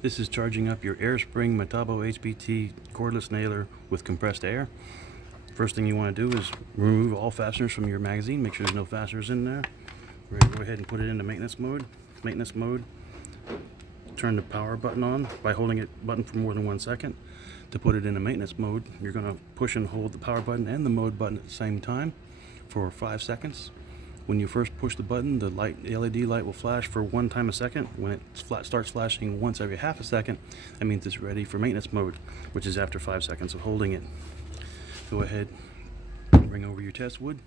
This is charging up your air spring Metabo HPT cordless nailer with compressed air. First thing you want to do is remove all fasteners from your magazine. Make sure there's no fasteners in there. We're going to go ahead and put it into maintenance mode. Maintenance mode, turn the power button on by holding it button for more than 1 second. To put it into maintenance mode, you're going to push and hold the power button and the mode button at the same time for 5 seconds. When you first push the button, the LED light will flash for 1 time a second. When it starts flashing once every half a second, that means it's ready for maintenance mode, which is after 5 seconds of holding it. Go ahead, bring over your test wood,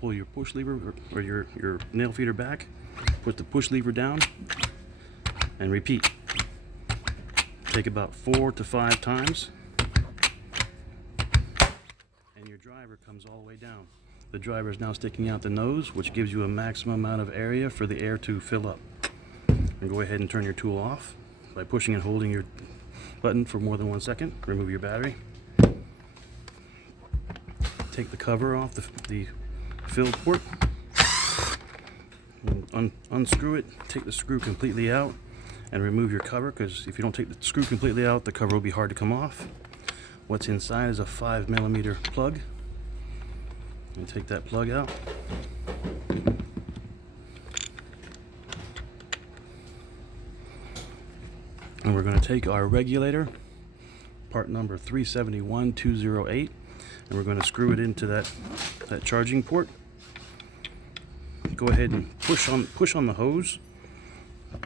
pull your push lever or your nail feeder back, put the push lever down, and repeat. Take about 4 to 5 times, and your driver comes all the way down. The driver is now sticking out the nose, which gives you a maximum amount of area for the air to fill up. And go ahead and turn your tool off by pushing and holding your button for more than 1 second. Remove your battery. Take the cover off the fill port. Unscrew it. Take the screw completely out and remove your cover, because if you don't take the screw completely out, the cover will be hard to come off. What's inside is a 5mm plug. And take that plug out. And we're going to take our regulator, part number 371208, and we're going to screw it into that charging port. Go ahead and push on the hose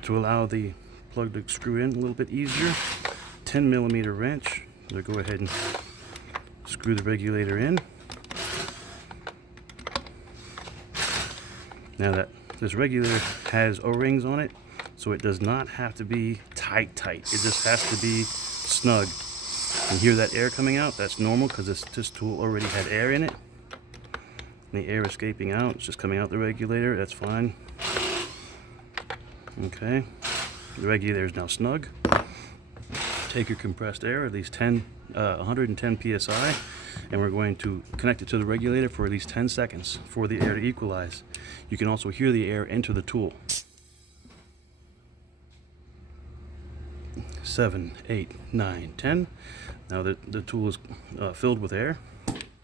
to allow the plug to screw in a little bit easier. 10mm wrench. So go ahead and screw the regulator in. Now that this regulator has O-rings on it, so it does not have to be tight. It just has to be snug. You hear that air coming out? That's normal, because this tool already had air in it. And the air escaping out, it's just coming out the regulator. That's fine. Okay, the regulator is now snug. Take your compressed air, at least 110 psi, and we're going to connect it to the regulator for at least 10 seconds for the air to equalize. You can also hear the air enter the tool. 7, 8, 9, 10. Now the tool is filled with air.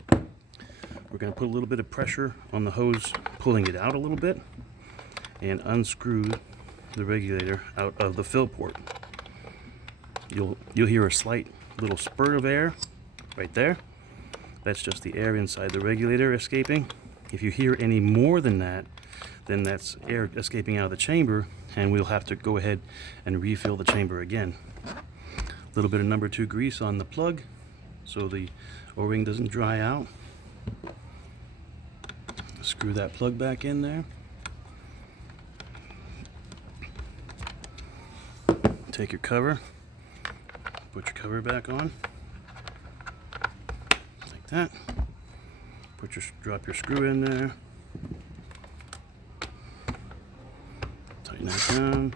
We're going to put a little bit of pressure on the hose, pulling it out a little bit, and unscrew the regulator out of the fill port. You'll hear a slight little spurt of air right there. That's just the air inside the regulator escaping. If you hear any more than that, then that's air escaping out of the chamber, and we'll have to go ahead and refill the chamber again. A little bit of number 2 grease on the plug so the O-ring doesn't dry out. Screw that plug back in there. Take your cover, put your cover back on, like that. Drop your screw in there. Tighten that down.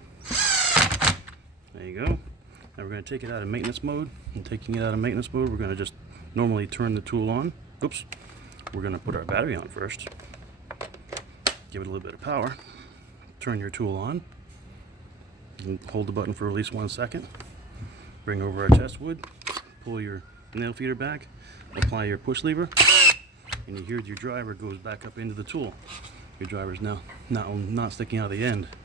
There you go. Now we're going to take it out of maintenance mode. And taking it out of maintenance mode, we're going to just normally turn the tool on. Oops. We're going to put our battery on first. Give it a little bit of power. Turn your tool on. And hold the button for at least 1 second. Bring over our test wood. Pull your nail feeder back. Apply your push lever. And you hear your driver goes back up into the tool. Your driver's now not sticking out of the end. And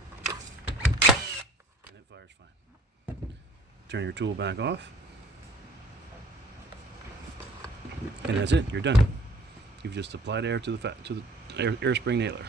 it fires fine. Turn your tool back off. And that's it, you're done. You've just applied air to the air spring nailer.